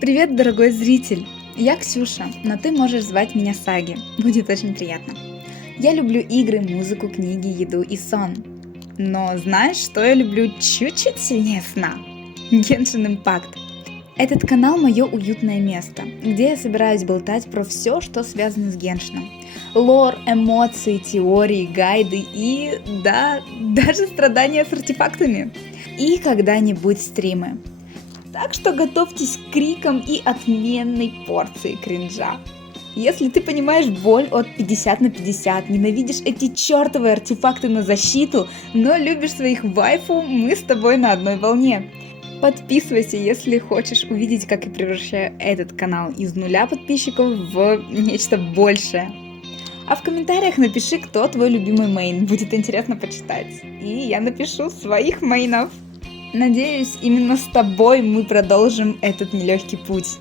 Привет, дорогой зритель! Я Ксюша, но ты можешь звать меня Саги, будет очень приятно. Я люблю игры, музыку, книги, еду и сон. Но знаешь, что я люблю чуть-чуть сильнее сна? Genshin Impact. Этот канал мое уютное место, где я собираюсь болтать про все, что связано с Геншином. Лор, эмоции, теории, гайды и, да, даже страдания с артефактами. И когда-нибудь стримы. Так что готовьтесь к крикам и отменной порции кринжа. Если ты понимаешь боль от 50/50, ненавидишь эти чертовы артефакты на защиту, но любишь своих вайфу, мы с тобой на одной волне. Подписывайся, если хочешь увидеть, как я превращаю этот канал из 0 подписчиков в нечто большее. А в комментариях напиши, кто твой любимый мейн, будет интересно почитать. И я напишу своих мейнов. Надеюсь, именно с тобой мы продолжим этот нелегкий путь.